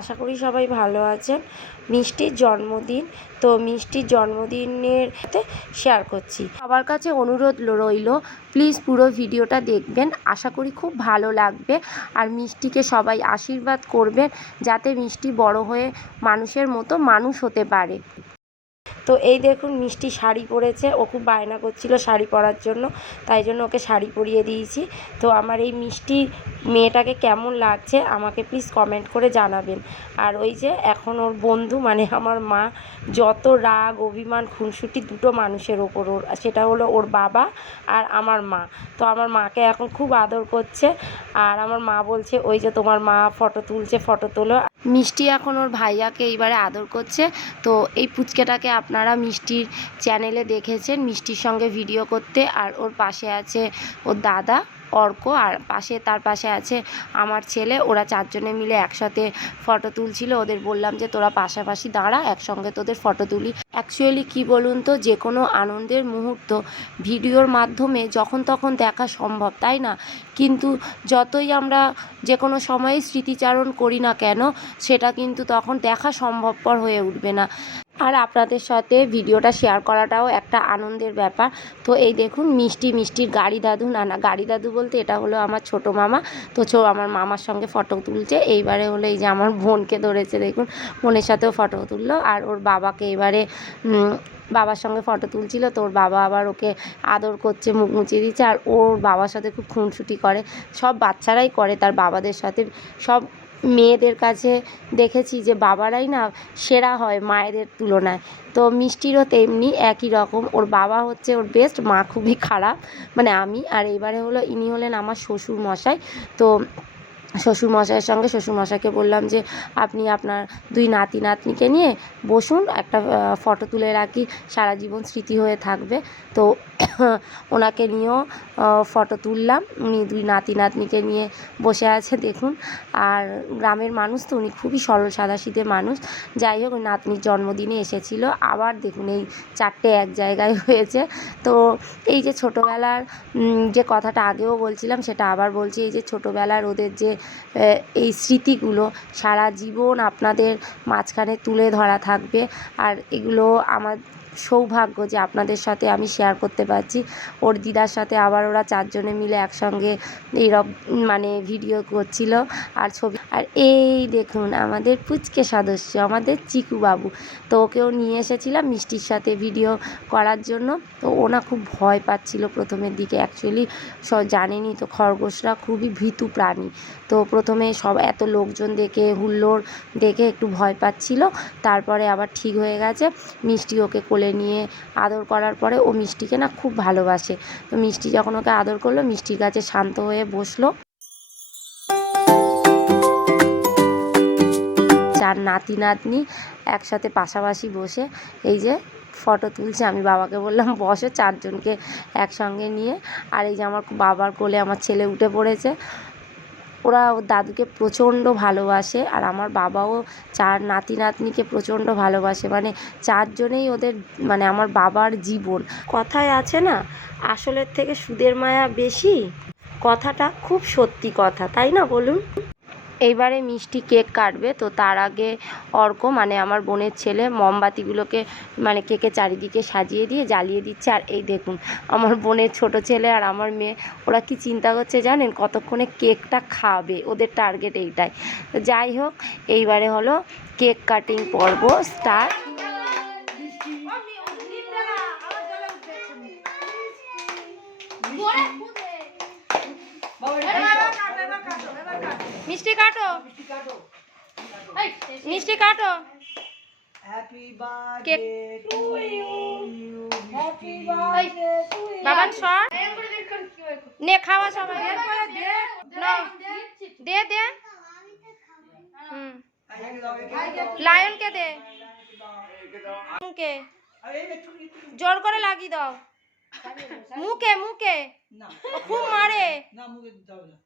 আশা করি সবাই ভালো আছেন। মিষ্টির জন্মদিন, তো মিষ্টির জন্মদিনের শেয়ার করছি। সবার কাছে অনুরোধ রইল প্লিজ পুরো ভিডিওটা দেখবেন, আশা করি খুব ভালো লাগবে। আর মিষ্টিকে সবাই আশীর্বাদ করবেন, যাতে মিষ্টি বড় হয়ে মানুষের মতো মানুষ হতে পারে। তো এই দেখুন মিষ্টি শাড়ি পরেছে। ও খুব বায়না করছিল শাড়ি পরার জন্য, তাই জন্য ওকে শাড়ি পরিয়ে দিয়েছি। তো আমার এই মিষ্টি মেয়েটাকে কেমন লাগছে আমাকে প্লিজ কমেন্ট করে জানাবেন। আর ওই যে এখন ওর বন্ধু মানে আমার মা, যত রাগ, অভিমান, খুনসুটি দুটো মানুষের ওপর ওর, সেটা হলো ওর বাবা আর আমার মা। তো আমার মাকে এখন খুব আদর করছে। আর আমার মা বলছে, ওই যে তোমার মা ফটো তুলছে, ফটো তোলো। মিষ্টি এখন ওর ভাইয়াকে এইবারে আদর করছে। তো এই পুচকেটাকে আপনারা মিষ্টির চ্যানেলে দেখেছেন, মিষ্টির সঙ্গে ভিডিও করতে। আর ওর পাশে আছে ওর দাদা। অর্ক আর পাশে, তার পাশে আছে আমার ছেলে। ওরা চারজনে মিলে একসাথে ফটো তুলছিল। ওদের বললাম যে, তোরা পাশাপাশি দাঁড়া, একসঙ্গে তোদের ফটো তুলি। অ্যাকচুয়ালি কি বলুন তো, যে কোনো আনন্দের মুহূর্ত ভিডিওর মাধ্যমে যখন তখন দেখা সম্ভব, তাই না? কিন্তু যতই আমরা যে কোনো সময়ে স্মৃতিচারণ করি না কেন, সেটা কিন্তু তখন দেখা সম্ভবপর হয়ে উঠবে না। আর আপনাদের সাথে ভিডিওটা শেয়ার করাটাও একটা আনন্দের ব্যাপার। তো এই দেখুন, মিষ্টি মিষ্টির গাড়ি দাদু না না গাড়ি দাদু বলতে এটা হলো আমার ছোট মামা। তো ছো, আমার মামার সঙ্গে ফটো তুলছে। এইবারে হলো এই যে আমার বোনকে ধরেছে, দেখুন। বোনের সাথেও ফটো তুললো। আর ওর বাবাকে এবারে বাবার সঙ্গে ফটো তুলছিল। তো ওর বাবা আবার ওকে আদর করছে, মুখ মুচিয়ে দিচ্ছে। আর ওর বাবার সাথে খুব খুনসুটি করে। সব বাচ্চারাই করে তার বাবাদের সাথে। সব মেয়েদের কাছে দেখেছি যে বাবারাই না সেরা হয় মায়েদের তুলনায়। তো মিষ্টিরও তেমনি একই রকম। ওর বাবা হচ্ছে ওর বেস্ট মা খুবই খারাপ। মানে আমি, আর এবারে হলো ইনি হলেন আমার শ্বশুর মশাই তো শ্বশুর মশাইয়ের সঙ্গে শ্বশুর মশাইকে বললাম যে, আপনি আপনার দুই নাতি নাতনিকে নিয়ে বসুন, একটা ফটো তুলে রাখি, সারা জীবন স্মৃতি হয়ে থাকবে। তো ওনাকে নিয়েও ফটো তুললাম। উনি দুই নাতি নাতনিকে নিয়ে বসে আছে, দেখুন। আর গ্রামের মানুষ তো, উনি খুবই সরল, সাদাসিধে মানুষ। যাই হোক নাতনির জন্মদিনে এসেছিল। আবার দেখুন, এই চারটে এক জায়গায় হয়েছে। তো এই যে ছোটোবেলার যে কথাটা আগেও বলছিলাম, সেটা আবার বলছি। এই যে ছোটোবেলার ওদের যে এই স্মৃতিগুলো, সারা জীবন আপনাদের মাঝখানে তুলে ধরা থাকবে। আর এগুলো আমার সৌভাগ্য যে আপনাদের সাথে আমি শেয়ার করতে পারছি। ওর দিদার সাথে আবার ওরা চারজনে মিলে একসঙ্গে এইরকম মানে ভিডিও করছিল আর ছবি। আর এই দেখুন আমাদের পুচকে সদস্য, আমাদের চিকু বাবু। তো ওকেও নিয়ে এসেছিলাম মিষ্টির সাথে ভিডিও করার জন্য। তো ওনা খুব ভয় পাচ্ছিল প্রথমের দিকে। অ্যাকচুয়ালি সব জানেনই তো খরগোশরা খুবই ভীতু প্রাণী। তো প্রথমে সব এত লোকজন দেখে, হুল্লোড় দেখে একটু ভয় পাচ্ছিল। তারপরে আবার ঠিক হয়ে গেছে। মিষ্টি ওকে কোলে নিয়ে আদর করার পরে ও মিষ্টিকে না খুব ভালোবাসে। তো মিষ্টি যখন ওকে আদর করল, মিষ্টির কাছে শান্ত হয়ে বসল। চার নাতি নাতনি একসাথে পাশাপাশি বসে এই যে ফটো তুলছে, আমি বাবাকে বললাম, বসো, চারজনকে একসঙ্গে নিয়ে। আর এই যে আমার বাবার কোলে আমার ছেলে উঠে পড়েছে। ওরা ওর দাদুকে প্রচণ্ড ভালোবাসে আর আমার বাবাও চার নাতি নাতনিকে প্রচণ্ড ভালোবাসে। মানে চারজনেই ওদের মানে আমার বাবার জীবন। কথায় আছে না, আসলের থেকে সুদের মায়া বেশি? কথাটা খুব সত্যি কথা, তাই না বলুন? এইবারে মিষ্টি কেক কাটবে তো তার আগে অর্ক মানে আমার বোনের ছেলে মোমবাতিগুলোকে মানে কেকের চারিদিকে সাজিয়ে দিয়ে জ্বালিয়ে দিচ্ছে। আর এই দেখুন আমার বোনের ছোট ছেলে আর আমার মেয়ে ওরা কি চিন্তা করছে জানেন? কতক্ষণে কেকটা খাবে? ওদের টার্গেট এইটাই। তো যাই হোক এইবারে হলো কেক কাটিং পর্ব স্টার্ট। মিষ্টি কাটো। মিষ্টি কাটো. বাবান সর নে খাওয়া সবাই। দে দে। লায়নকে দে। মুখে। জোর করে লাগিয়ে দাও। মুখে মুখে। খুব মারে। না মুখে দিতে না।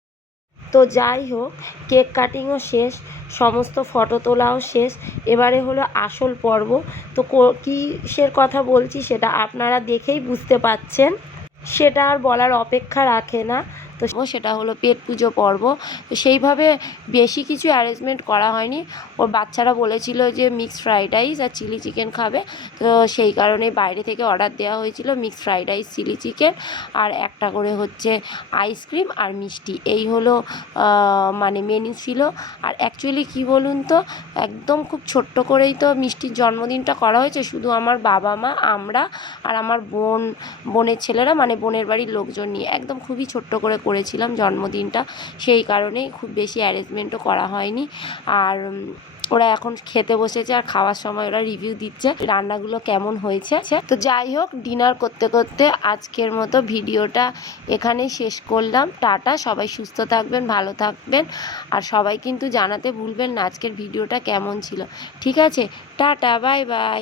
তো যাই হোক, কেক কাটিংও শেষ, সমস্ত ফটো তোলাও শেষ। এবারে হলো আসল পর্ব। তো কিসের কথা বলছি সেটা আপনারা দেখেই বুঝতে পাচ্ছেন। সেটা আর বলার অপেক্ষা রাখে না। তো সেটা হলো পেট পুজো পর্ব। তো সেইভাবে বেশি কিছু অ্যারেঞ্জমেন্ট করা হয়নি। ওর বাচ্চারা বলেছিল যে মিক্স ফ্রাইড রাইস আর চিলি চিকেন খাবে। তো সেই কারণে বাইরে থেকে অর্ডার দেওয়া হয়েছিল mix fried rice chilli chicken আর একটা করে হচ্ছে আইসক্রিম আর মিষ্টি। এই হলো মানে মেনু ছিল। আর অ্যাকচুয়ালি কি বলুন তো, একদম খুব ছোট্ট করেই তো মিষ্টির জন্মদিনটা করা হয়েছে। শুধু আমার বাবা মা, আমরা আর আমার বোন, বোনের ছেলেরা মানে বোনের বাড়ির লোকজন নিয়ে। একদম খুবই ছোট্ট করে করেছিলাম জন্মদিনটা, সেই কারণেই খুব বেশি অ্যারেঞ্জমেন্টও করা হয়নি। আর ওরা এখন খেতে বসেছে আর খাওয়ার সময় ওরা রিভিউ দিচ্ছে রান্নাগুলো কেমন হয়েছে। তো যাই হোক ডিনার করতে করতে আজকের মতো ভিডিওটা এখানেই শেষ করলাম। টাটা, সবাই সুস্থ থাকবেন, ভালো থাকবেন। আর সবাই কিন্তু জানাতে ভুলবেন না আজকের ভিডিওটা কেমন ছিল। ঠিক আছে, টাটা বাই বাই